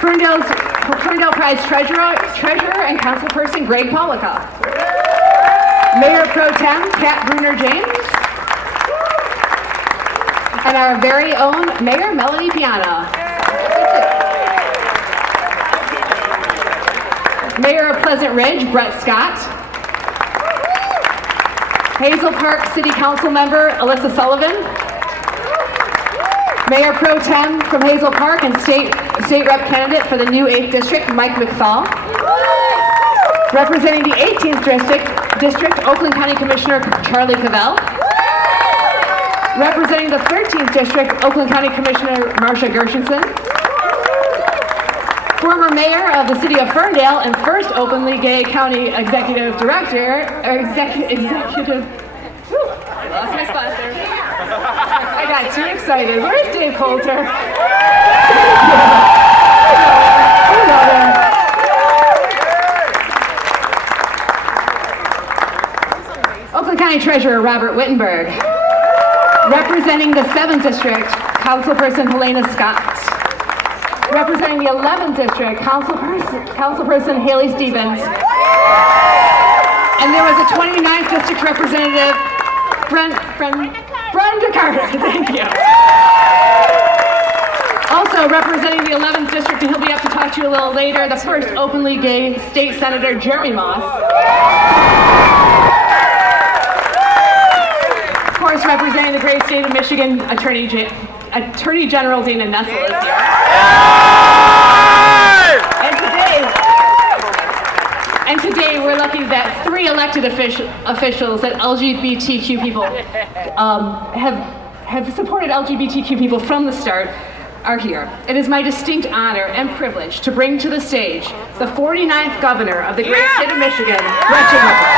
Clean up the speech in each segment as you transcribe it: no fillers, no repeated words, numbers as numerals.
Ferndale Pride's treasurer and councilperson Greg Pollica. Mayor Pro Tem Kat Bruner-James. And our very own Mayor Melanie Piana. Mayor of Pleasant Ridge, Brett Scott. Hazel Park City Council member, Alyssa Sullivan. Mayor Pro Tem from Hazel Park and State Rep candidate for the new 8th District, Mike McFall. Representing the 18th District, Oakland County Commissioner Charlie Cavell. Representing the 13th District, Oakland County Commissioner Marcia Gershenson. Former mayor of the city of Ferndale and first openly gay county executive director, I lost my spot there. I got too excited. Where's Dave Coulter? Oakland County Treasurer Robert Wittenberg. Representing the 7th District, Councilperson Helena Scott. Representing the 11th District, Councilperson Haley Stevens. And there was a 29th District Representative, Brenda Carter, thank you. Also representing the 11th District, and he'll be up to talk to you a little later, the first openly gay State Senator Jeremy Moss. Of course, representing the great state of Michigan, Attorney General Dana Nessel is here. And today we're lucky that 3 elected officials that LGBTQ people have supported LGBTQ people from the start are here. It is my distinct honor and privilege to bring to the stage the 49th governor of the great state of Michigan, Gretchen Whitmer.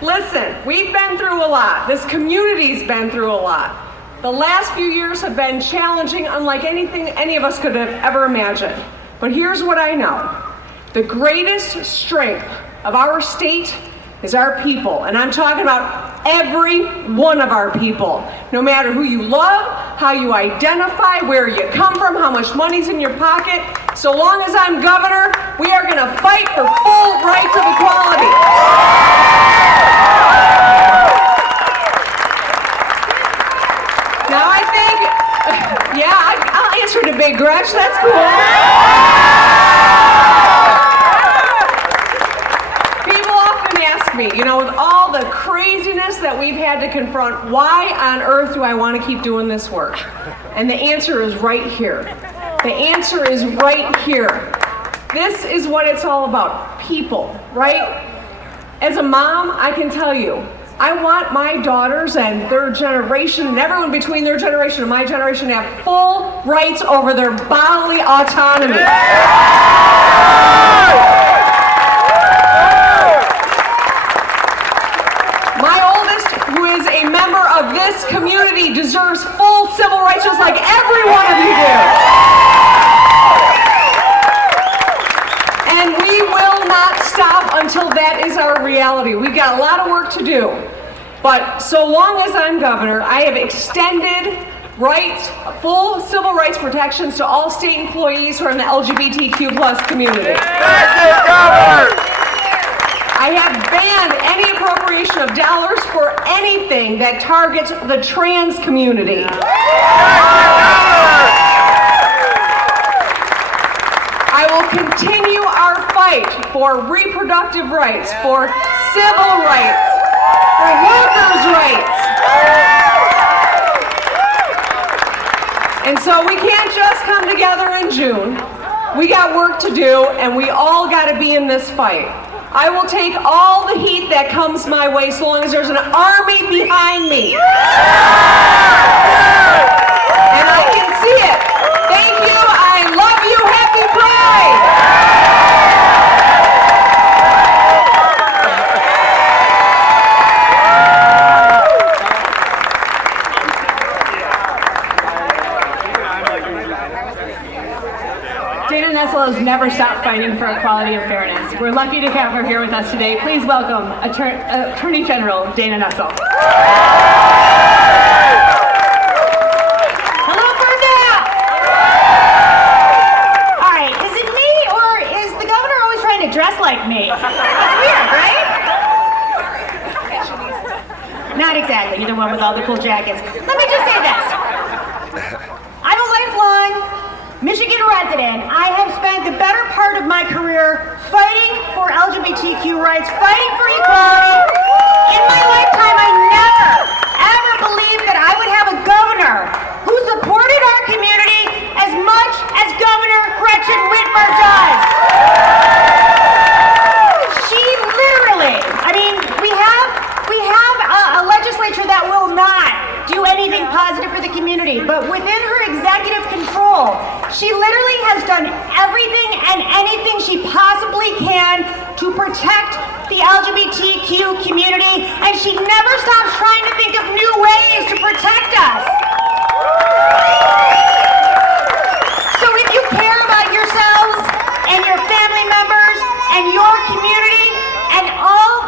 Listen, we've been through a lot. This community's been through a lot. The last few years have been challenging, unlike anything any of us could have ever imagined. But here's what I know. The greatest strength of our state is our people. And I'm talking about every one of our people. No matter who you love, how you identify, where you come from, how much money's in your pocket. So long as I'm governor, we are going to fight for full rights of equality. Now I think, I'll answer to Big Gretch, that's cool. People often ask me, with all the craziness that we've had to confront, why on earth do I want to keep doing this work? And the answer is right here. The answer is right here. This is what it's all about, people, right? As a mom, I can tell you, I want my daughters and their generation and everyone between their generation and my generation to have full rights over their bodily autonomy. My oldest, who is a member of this community, deserves full civil rights just like every one of you do. And we will not stop until that is our reality. We've got a lot of work to do. But so long as I'm governor, I have extended rights, full civil rights protections to all state employees who are in the LGBTQ+ community. Thank you, Governor! I have banned any appropriation of dollars for anything that targets the trans community. I will continue our fight for reproductive rights, for civil rights, for workers' rights. And so we can't just come together in June. We got work to do, and we all got to be in this fight. I will take all the heat that comes my way so long as there's an army behind me. never stop fighting for equality and fairness. We're lucky to have her here with us today. Please welcome Attorney General Dana Nessel. Hello, Ferndale! All right, is it me or is the governor always trying to dress like me? That's weird, right? Not exactly. You're the one with all the cool jackets. Let me just say this. I'm a lifelong Michigan resident. I have spent the better part of my career fighting for LGBTQ rights, fighting for equality. In my lifetime, I never, ever believed that I would have a governor who supported our community as much as Governor Gretchen Whitmer does. She literally, we have a legislature that will not do anything positive for the community, but within her executive control, she literally has done everything and anything she possibly can to protect the LGBTQ community, and she never stops trying to think of new ways to protect us. So if you care about yourselves and your family members and your community and all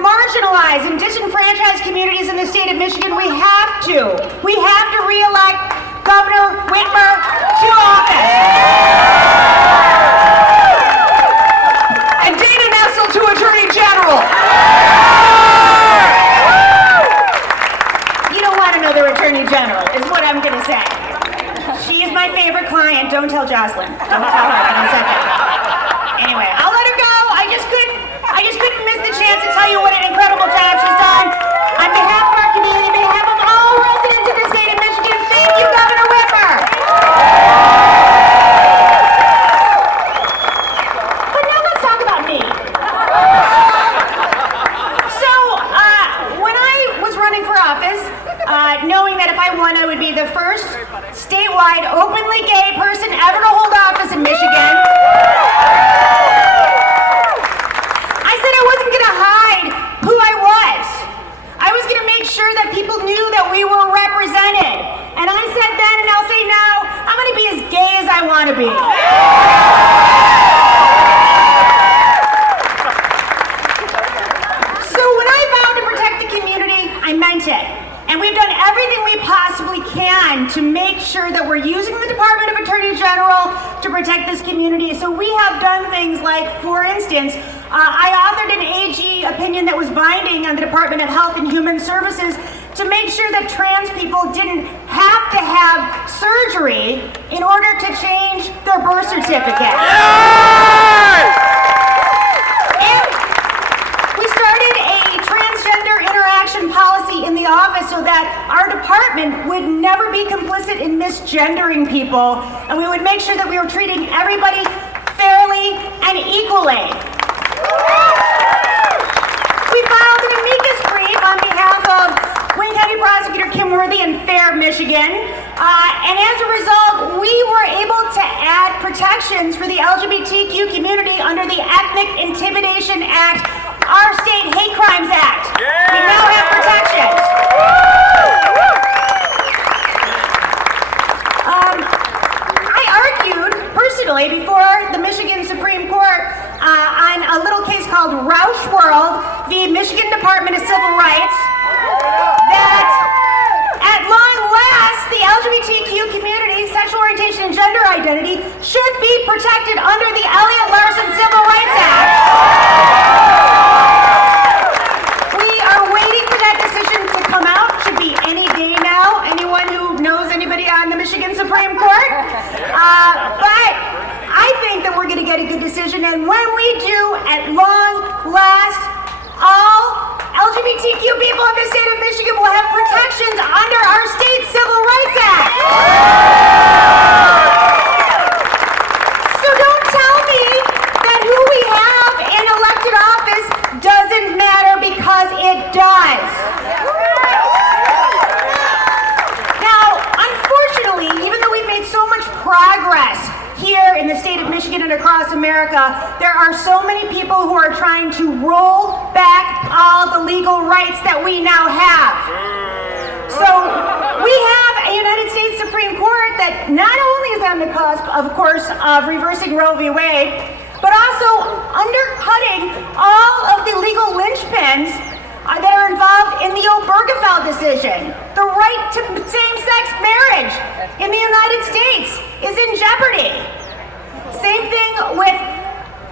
marginalized and disenfranchised communities in the state of Michigan, we have to re-elect Governor Whitmer to office. And Dana Nessel to Attorney General. You don't want another Attorney General, is what I'm going to say. She is my favorite client. Don't tell Jocelyn. Don't tell her that I said that. Anyway, I'll let her go. I just couldn't miss the chance to tell you what an incredible job she's done. On behalf of our community, on behalf of all residents of the state of Michigan, thank you, Governor Whitmer. But now let's talk about me. So, when I was running for office, knowing that if I won, I would be the first statewide openly gay person ever to hold office in Michigan, I said I wasn't going to hide who I was. I was going to make sure that people knew that we were represented. And I said then, and I'll say now, I'm going to be as gay as I want to be. So when I vowed to protect the community, I meant it. And we've done everything we possibly can to make sure that we're using the Department of Attorney General to protect this community. So we have done things like, for instance, I authored an AG opinion that was binding on the Department of Health and Human Services to make sure that trans people didn't have to have surgery in order to change their birth certificate. And we started a transgender interaction policy in the office so that our department would never be complicit in misgendering people, and we would make sure that we were treating everybody fairly and equally. We filed an amicus brief on behalf of Wayne County Prosecutor Kim Worthy in Fair, Michigan, and as a result, we were able to add protections for the LGBTQ community under the Ethnic Intimidation Act, our state Hate Crimes Act. We now have protections. I argued personally before the Michigan Supreme Court on a little case called World v. Michigan Department of Civil Rights that at long last the LGBTQ community, sexual orientation and gender identity should be protected under the Elliott Larson Civil Rights Act. We are waiting for that decision to come out. Should be any day now. Anyone who knows anybody on the Michigan Supreme Court. But I think that we're going to get a good decision, and when we do, at long last, all LGBTQ people in the state of Michigan will have protections under our state Civil Rights Act. So don't tell me that who we have in elected office doesn't matter, because it does. Now, unfortunately, even though we've made so much progress here in the state of Michigan and across America, there are so many people who are trying to roll back all the legal rights that we now have. So we have a United States Supreme Court that not only is on the cusp, of course, of reversing Roe v. Wade, but also undercutting all of the legal linchpins that are involved in the Obergefell decision. The right to same-sex marriage in the United States is in jeopardy. Same thing with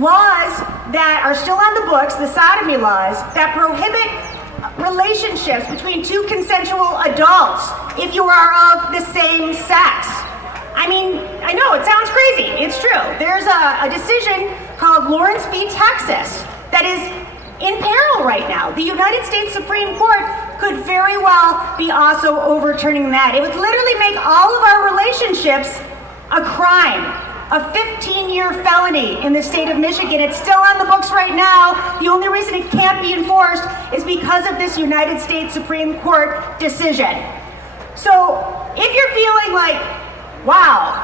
laws that are still on the books, the sodomy laws, that prohibit relationships between two consensual adults if you are of the same sex. I mean, I know it sounds crazy. It's true. There's a decision called Lawrence v. Texas that is in peril right now. The United States Supreme Court could very well be also overturning that. It would literally make all of our relationships a crime, a 15-year felony in the state of Michigan. It's still on the books right now. The only reason it can't be enforced is because of this United States Supreme Court decision. So if you're feeling like, wow,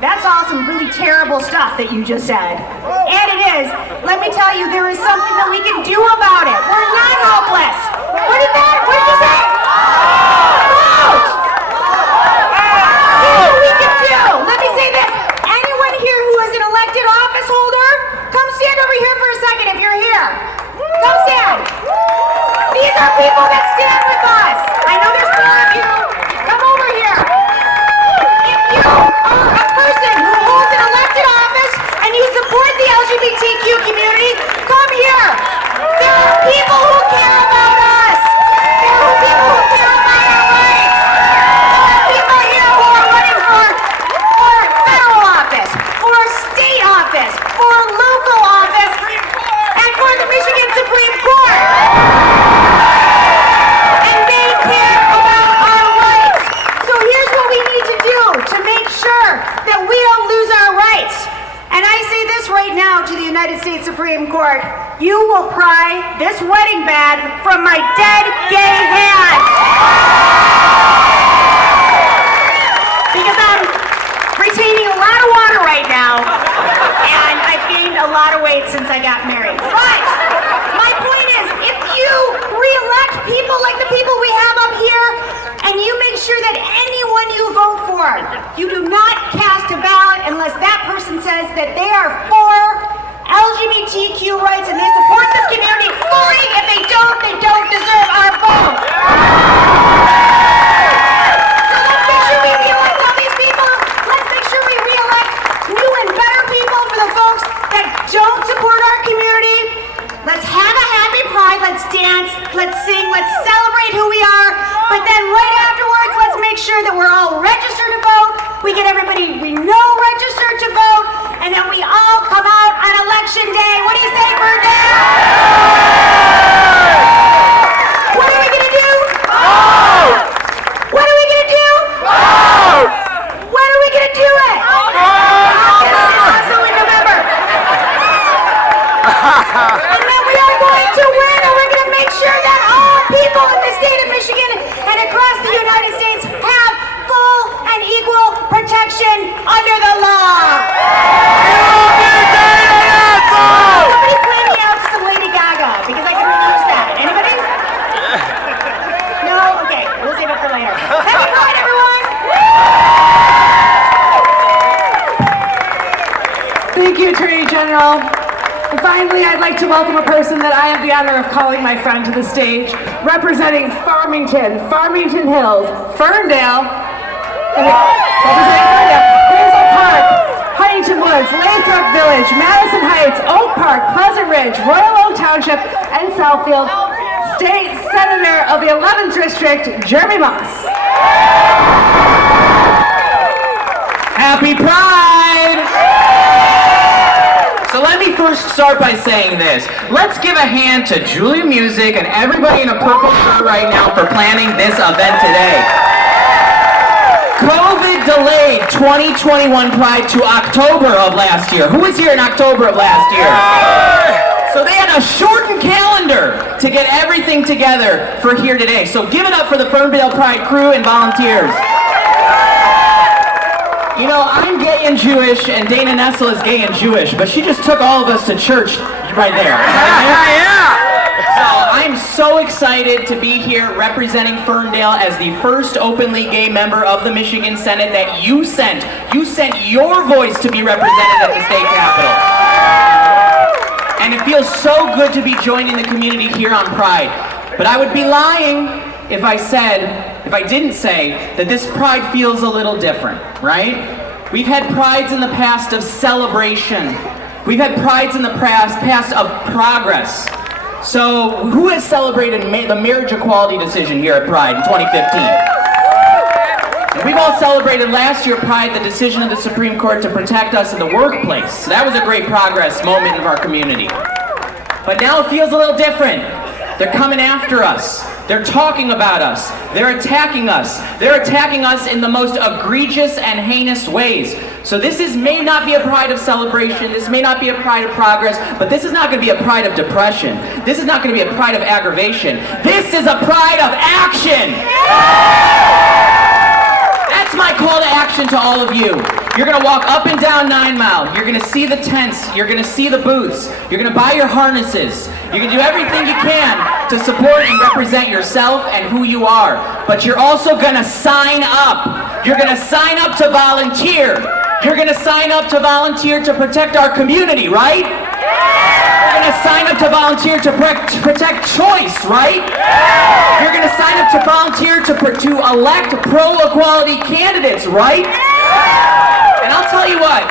that's all some really terrible stuff that you just said, and it is, let me tell you, there is something that we can do about it. We're not helpless. What did you say? Vote! Here's what we can do. Let me say this. Anyone here who is an elected office holder, come stand over here for a second if you're here. Come stand. These are people that stand with us. I know there's more of you. Come over here. If you are a person who holds an elected office and you support the LGBTQ community, come here. There are people who care about us. There are people who care about our rights. There are people here who are running for federal office, for state office, for local office, and for the Michigan Supreme Court. And they care about our rights. So here's what we need to do to make sure that we don't lose our rights. And I say this right now to the United States Supreme Court. You will pry this wedding band from my dead gay hand. Because I'm retaining a lot of water right now, and I've gained a lot of weight since I got married. But my point is, if you re-elect people like the people we have up here, and you make sure that anyone you vote for, you do not cast a ballot unless that person says that they are for LGBTQ rights and they support this community fully. If they don't deserve our vote. So let's make sure we re-elect all these people. Let's make sure we re-elect new and better people for the folks that don't support our community. Let's have a happy pride. Let's dance. Let's sing. Let's celebrate who we are. But then right afterwards, let's make sure that we're all registered to vote. We get everybody we know registered to vote. And then we all come out on election day. What do you say, Ferndale? What are we going to do? Vote! What are we going to do? Vote! When are we going to do it? Also in November. And then we are going to win, and we're going to make sure that all people in the state of Michigan and across the United States have full and equal protection under the law. Somebody play me out to some Lady Gaga, because I can reuse that. Anybody? No? Okay, we'll save it for later. Happy Pride, everyone! Thank you, Attorney General. And finally, I'd like to welcome a person that I have the honor of calling my friend to the stage, representing Farmington, Farmington Hills, Ferndale, Hazel Park, Huntington Woods, Lathrop Village, Madison Heights, Oak Park, Pleasant Ridge, Royal Oak Township, and Southfield. State Senator of the 11th District, Jeremy Moss. Happy Pride! So let me first start by saying this. Let's give a hand to Julia Music and everybody in a purple shirt right now for planning this event today. COVID delayed 2021 Pride to October of last year. Who was here in October of last year? So they had a shortened calendar to get everything together for here today. So give it up for the Ferndale Pride crew and volunteers. You know, I'm gay and Jewish, and Dana Nessel is gay and Jewish, but she just took all of us to church right there. Yeah! So I'm I'm so excited to be here representing Ferndale as the first openly gay member of the Michigan Senate that you sent. You sent your voice to be represented at the state capitol. And it feels so good to be joining the community here on Pride. But I would be lying if I didn't say that this Pride feels a little different, right? We've had Prides in the past of celebration. We've had Prides in the past of progress. So, who has celebrated the marriage equality decision here at Pride in 2015? And we've all celebrated last year, Pride, the decision of the Supreme Court to protect us in the workplace. So that was a great progress moment of our community. But now it feels a little different. They're coming after us. They're talking about us. They're attacking us. They're attacking us in the most egregious and heinous ways. So this may not be a pride of celebration. This may not be a pride of progress, but this is not going to be a pride of depression. This is not going to be a pride of aggravation. This is a pride of action. That's my call to action to all of you. You're going to walk up and down 9 Mile. You're going to see the tents. You're going to see the booths. You're going to buy your harnesses. You're going to do everything you can to support and represent yourself and who you are. But you're also going to sign up. You're going to sign up to volunteer. You're going to sign up to volunteer to protect our community, right? You're going to sign up to volunteer to protect choice, right? You're going to sign up to volunteer to elect pro-equality candidates, right? And I'll tell you what,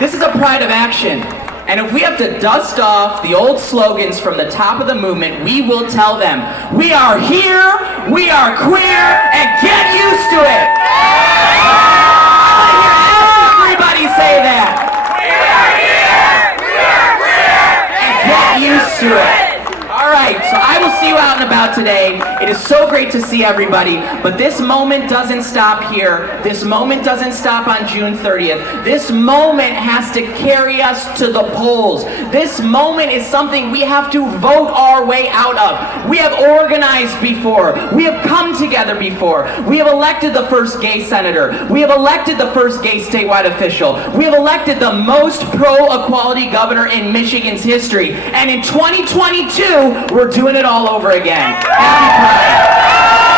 this is a pride of action. And if we have to dust off the old slogans from the top of the movement, we will tell them, we are here, we are queer, and get used to it. I want to hear everybody say that. We are here, we are queer, and get used to it. All right, so I will see you out and about today. It is so great to see everybody, but this moment doesn't stop here. This moment doesn't stop on June 30th. This moment has to carry us to the polls. This moment is something we have to vote our way out of. We have organized before. We have come together before. We have elected the first gay senator. We have elected the first gay statewide official. We have elected the most pro-equality governor in Michigan's history. And in 2022, we're doing it all over again. Happy Pride.